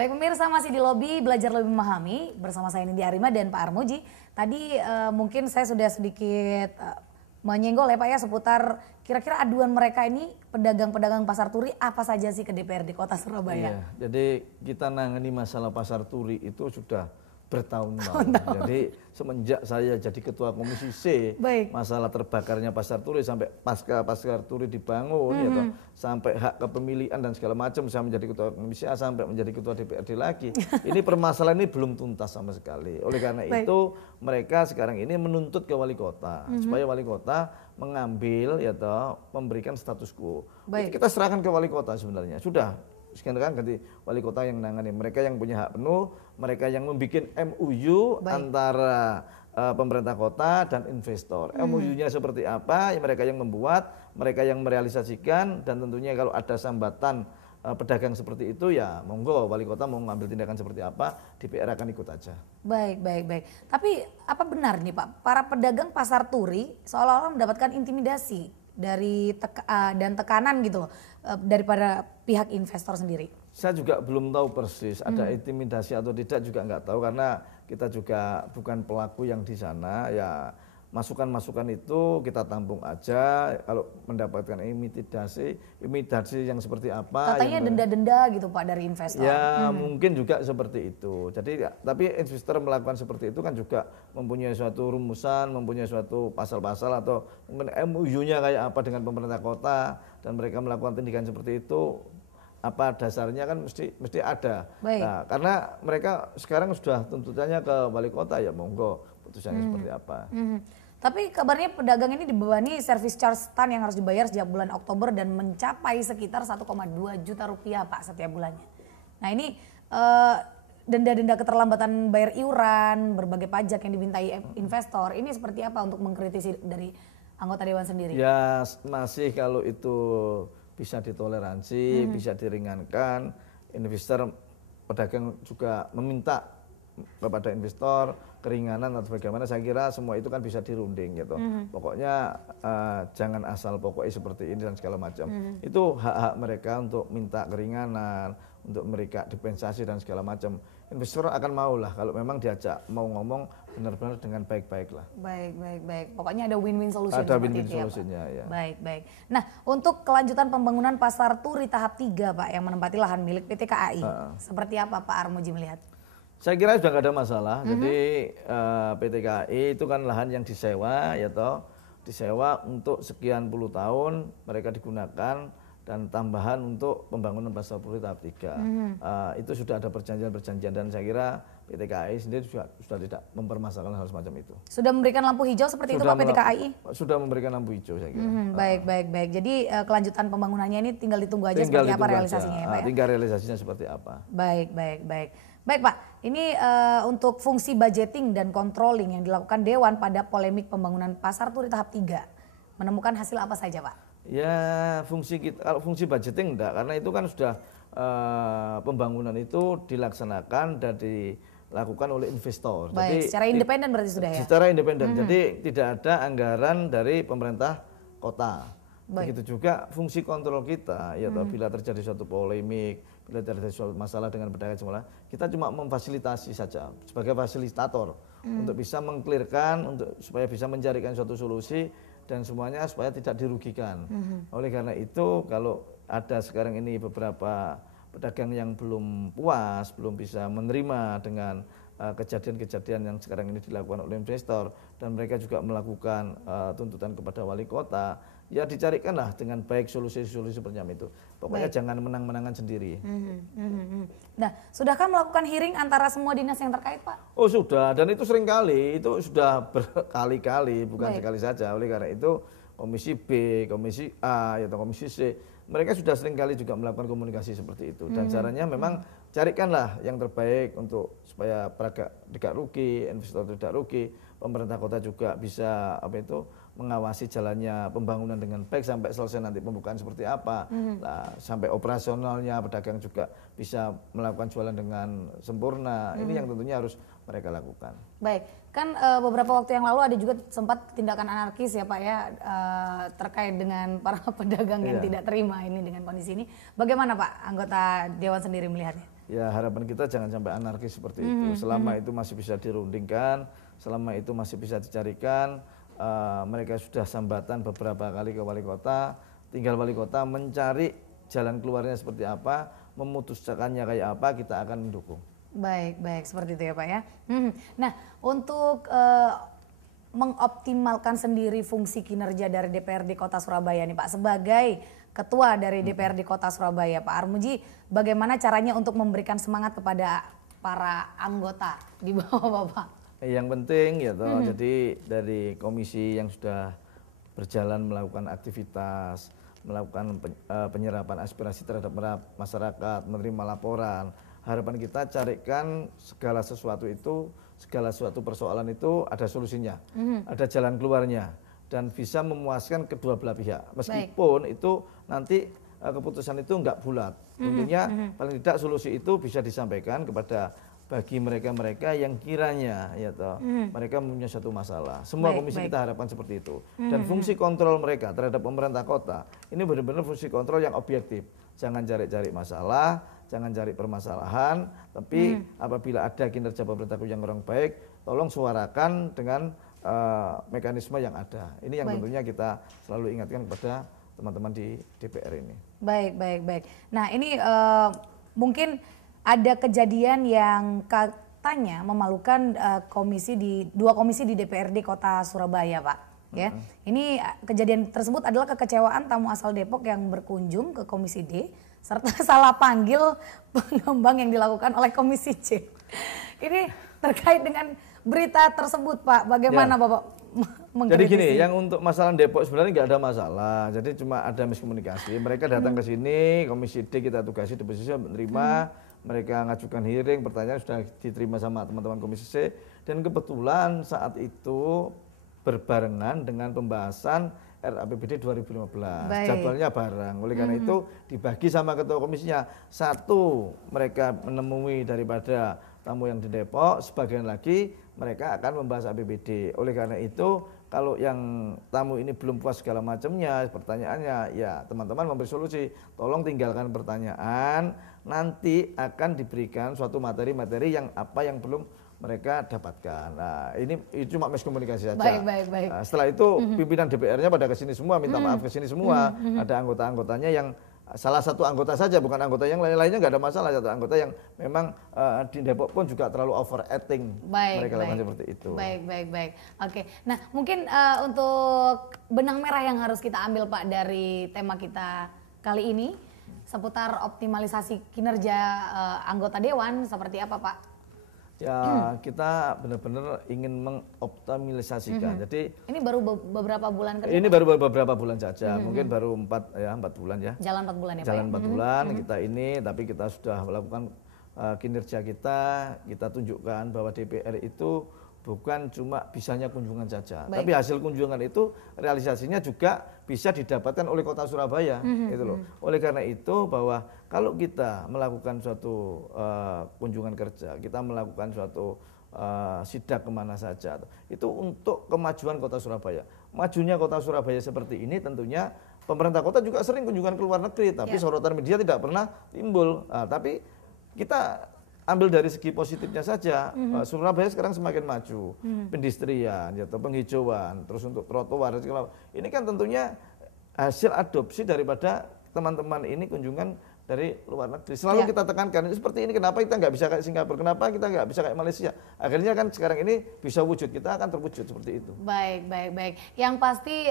Baik pemirsa, masih di lobi belajar lebih memahami bersama saya Nindi Arima dan Pak Armuji. Tadi mungkin saya sudah sedikit menyenggol ya Pak ya seputar kira-kira aduan mereka ini pedagang-pedagang pasar turi apa saja sih ke DPRD Kota Surabaya. Iya, jadi kita nangani masalah pasar turi itu sudah bertahun-tahun. Jadi semenjak saya jadi ketua komisi C, masalah terbakarnya pasar turi sampai pasca pasar turi dibangun, ya toh, sampai hak kepemilikan dan segala macam, saya menjadi ketua komisi A sampai menjadi ketua DPRD lagi. Ini permasalahan ini belum tuntas sama sekali. Oleh karena itu mereka sekarang ini menuntut ke wali kota supaya wali kota mengambil, ya toh, memberikan status quo. Kita serahkan ke wali kota sebenarnya. Sudah. Sekarang kan ganti wali kota yang menangani, mereka yang punya hak penuh, mereka yang membuat MOU antara pemerintah kota dan investor. MOU-nya seperti apa, ya mereka yang membuat, mereka yang merealisasikan, dan tentunya kalau ada sambatan pedagang seperti itu ya monggo wali kota mau mengambil tindakan seperti apa, DPR akan ikut aja. Baik. Tapi apa benar nih Pak, para pedagang pasar turi seolah-olah mendapatkan intimidasi dari dan tekanan gitu loh daripada pihak investor sendiri? Saya juga belum tahu persis ada intimidasi atau tidak, juga nggak tahu karena kita juga bukan pelaku yang di sana. Ya masukan-masukan itu kita tampung aja. Kalau mendapatkan intimidasi yang seperti apa? Katanya denda-denda gitu Pak dari investor. Ya mungkin juga seperti itu. Jadi tapi investor melakukan seperti itu kan juga mempunyai suatu rumusan, mempunyai suatu pasal-pasal atau mungkin MOU-nya kayak apa dengan pemerintah kota, dan mereka melakukan tindakan seperti itu. Apa dasarnya kan mesti ada. Nah, karena mereka sekarang sudah tuntutannya ke wali kota, ya monggo putusannya seperti apa. Tapi kabarnya pedagang ini dibebani service charge stand yang harus dibayar sejak bulan Oktober dan mencapai sekitar 1,2 juta rupiah Pak setiap bulannya. Nah ini denda-denda keterlambatan bayar iuran, berbagai pajak yang dimintai investor, ini seperti apa untuk mengkritisi dari anggota Dewan sendiri? Ya masih kalau itu bisa ditoleransi, bisa diringankan. Investor, pedagang juga meminta kepada investor keringanan atau bagaimana, saya kira semua itu kan bisa dirunding gitu. Pokoknya jangan asal pokoknya seperti ini dan segala macam. Itu hak-hak mereka untuk minta keringanan, untuk mereka dispensasi dan segala macam. Investor akan mau lah kalau memang diajak mau ngomong benar-benar dengan baik-baik lah. Baik. Pokoknya ada win-win solution. Ada win-win solusinya ya. Baik. Nah untuk kelanjutan pembangunan pasar turi tahap 3 Pak yang menempati lahan milik PT KAI, seperti apa Pak Armuji melihat? Saya kira sudah nggak ada masalah. Jadi PT KAI itu kan lahan yang disewa, ya toh, disewa untuk sekian puluh tahun, mereka digunakan dan tambahan untuk pembangunan pasar turi tahap 3. Itu sudah ada perjanjian dan saya kira PT KAI sendiri sudah tidak mempermasalahkan hal semacam itu. Sudah memberikan lampu hijau seperti sudah itu Pak PT KAI? Sudah memberikan lampu hijau saya kira. Baik. Jadi kelanjutan pembangunannya ini tinggal ditunggu aja seperti apa realisasinya ya Pak ya? Tinggal realisasinya seperti apa. Baik Pak, ini untuk fungsi budgeting dan controlling yang dilakukan Dewan pada polemik pembangunan pasar turi tahap 3 menemukan hasil apa saja Pak? Ya kalau fungsi budgeting enggak, karena itu kan sudah pembangunan itu dilaksanakan dan dilakukan oleh investor. Jadi secara independen berarti sudah ya? Secara independen, jadi tidak ada anggaran dari pemerintah kota. Begitu juga fungsi kontrol kita, ya bila terjadi suatu polemik, bila terjadi suatu masalah dengan pedagang semula, kita cuma memfasilitasi saja sebagai fasilitator untuk bisa mengklirkan, untuk supaya bisa mencarikan suatu solusi dan semuanya supaya tidak dirugikan. Oleh karena itu kalau ada sekarang ini beberapa pedagang yang belum puas, belum bisa menerima dengan kejadian-kejadian yang sekarang ini dilakukan oleh investor, dan mereka juga melakukan tuntutan kepada wali kota, ya dicarikanlah dengan baik solusi-solusi seperti itu. Pokoknya jangan menang-menangan sendiri. Nah, sudahkah melakukan hearing antara semua dinas yang terkait Pak? Oh sudah, dan itu sering kali, itu sudah berkali-kali, bukan sekali saja. Oleh karena itu Komisi B, Komisi A, atau Komisi C, mereka sudah sering kali juga melakukan komunikasi seperti itu. Dan caranya memang carikanlah yang terbaik untuk supaya peragak tidak rugi, investor tidak rugi, pemerintah kota juga bisa mengawasi jalannya pembangunan dengan baik sampai selesai nanti pembukaan seperti apa. Nah, sampai operasionalnya pedagang juga bisa melakukan jualan dengan sempurna. Ini yang tentunya harus mereka lakukan. Baik, kan beberapa waktu yang lalu ada juga sempat tindakan anarkis ya Pak ya terkait dengan para pedagang yang tidak terima ini dengan kondisi ini. Bagaimana Pak anggota Dewan sendiri melihatnya? ya harapan kita jangan sampai anarkis seperti itu. Selama itu masih bisa dirundingkan, selama itu masih bisa dicarikan, mereka sudah sambatan beberapa kali ke wali kota, tinggal wali kota mencari jalan keluarnya seperti apa, memutuskannya kayak apa, kita akan mendukung. Baik, baik, seperti itu ya Pak ya. Nah, untuk mengoptimalkan sendiri fungsi kinerja dari DPRD Kota Surabaya nih Pak, sebagai Ketua dari DPRD Kota Surabaya, Pak Armuji, bagaimana caranya untuk memberikan semangat kepada para anggota di bawah Bapak? Yang penting ya toh, jadi dari komisi yang sudah berjalan melakukan aktivitas, melakukan penyerapan aspirasi terhadap masyarakat, menerima laporan, harapan kita carikan segala sesuatu itu, segala suatu persoalan itu ada solusinya, ada jalan keluarnya, dan bisa memuaskan kedua belah pihak. Meskipun itu nanti keputusan itu enggak bulat, tentunya paling tidak solusi itu bisa disampaikan kepada bagi mereka-mereka yang kiranya ya toh, mereka mempunyai satu masalah. Semua komisi kita harapkan seperti itu. Dan fungsi kontrol mereka terhadap pemerintah kota ini benar-benar fungsi kontrol yang objektif. Jangan cari-cari masalah, jangan cari permasalahan, tapi apabila ada kinerja pemerintah yang kurang baik, tolong suarakan dengan mekanisme yang ada. Ini yang tentunya kita selalu ingatkan kepada teman-teman di DPR ini. Baik, baik, baik. Nah ini mungkin ada kejadian yang katanya memalukan dua komisi di DPRD Kota Surabaya, Pak. Ya, ini kejadian tersebut adalah kekecewaan tamu asal Depok yang berkunjung ke Komisi D serta salah panggil pengembang yang dilakukan oleh Komisi C. Ini terkait dengan berita tersebut, Pak. Bagaimana Bapak mengkritisi? Jadi gini, yang untuk masalah Depok sebenarnya nggak ada masalah. Jadi cuma ada miskomunikasi. Mereka datang ke sini, Komisi D kita tugasi di posisi menerima. Mereka ngajukan hearing, pertanyaan sudah diterima sama teman-teman Komisi C. Dan kebetulan saat itu berbarengan dengan pembahasan RAPBD 2015. Jadwalnya bareng. Oleh karena itu dibagi sama ketua komisinya. Satu, mereka menemui daripada tamu yang di Depok, sebagian lagi mereka akan membahas APBD. Oleh karena itu, kalau yang tamu ini belum puas segala macamnya, pertanyaannya, ya teman-teman memberi solusi. Tolong tinggalkan pertanyaan, nanti akan diberikan suatu materi-materi yang apa yang belum mereka dapatkan. Nah, ini cuma miskomunikasi saja. Baik. Nah, setelah itu pimpinan DPR-nya pada kesini semua, minta maaf kesini semua. Ada anggota-anggotanya yang salah satu anggota saja, bukan anggota yang lain-lainnya nggak ada masalah. Satu anggota yang memang di Depok pun juga terlalu overacting. Mereka lakukan seperti itu. Baik. Oke. Nah, mungkin untuk benang merah yang harus kita ambil Pak dari tema kita kali ini seputar optimalisasi kinerja anggota dewan seperti apa Pak? Ya, kita benar-benar ingin mengoptimalisasikan. Jadi ini baru beberapa bulan kerja. Ini baru beberapa bulan saja, mungkin baru 4 bulan ya. Jalan 4 bulan ya Pak. Jalan 4 bulan kita ini, tapi kita sudah melakukan kinerja kita tunjukkan bahwa DPR itu bukan cuma bisanya kunjungan saja, tapi hasil kunjungan itu realisasinya juga bisa didapatkan oleh Kota Surabaya, gitu loh. Oleh karena itu bahwa kalau kita melakukan suatu kunjungan kerja, kita melakukan suatu sidak kemana saja, itu untuk kemajuan Kota Surabaya. Majunya Kota Surabaya seperti ini tentunya pemerintah kota juga sering kunjungan ke luar negeri, tapi sorotan media tidak pernah timbul. Tapi kita ambil dari segi positifnya saja, Surabaya sekarang semakin maju, pendistrian, penghijauan, terus untuk trotoar, ini kan tentunya hasil adopsi daripada teman-teman ini kunjungan dari luar negeri. Selalu kita tekankan, seperti ini kenapa kita nggak bisa kayak Singapura, kenapa kita nggak bisa kayak Malaysia. Akhirnya kan sekarang ini bisa wujud, kita akan terwujud seperti itu. Baik. Yang pasti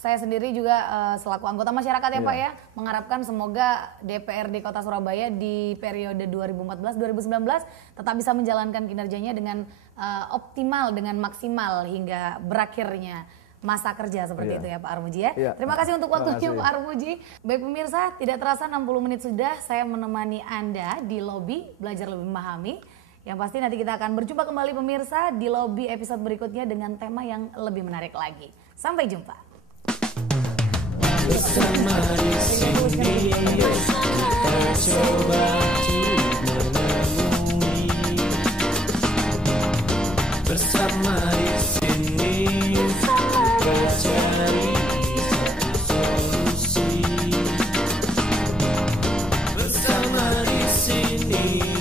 saya sendiri juga selaku anggota masyarakat ya Pak ya, mengharapkan semoga DPRD Kota Surabaya di periode 2014-2019 tetap bisa menjalankan kinerjanya dengan optimal, dengan maksimal hingga berakhirnya masa kerja seperti itu ya Pak Armuji ya. Terima kasih untuk waktunya Pak Armuji. Baik pemirsa, tidak terasa 60 menit sudah saya menemani Anda di lobi belajar lebih memahami. Yang pasti nanti kita akan berjumpa kembali pemirsa di lobi episode berikutnya dengan tema yang lebih menarik lagi. Sampai jumpa. Bersama di sini kita coba menemui. Bersama di sini cari satu solusi bersama di sini.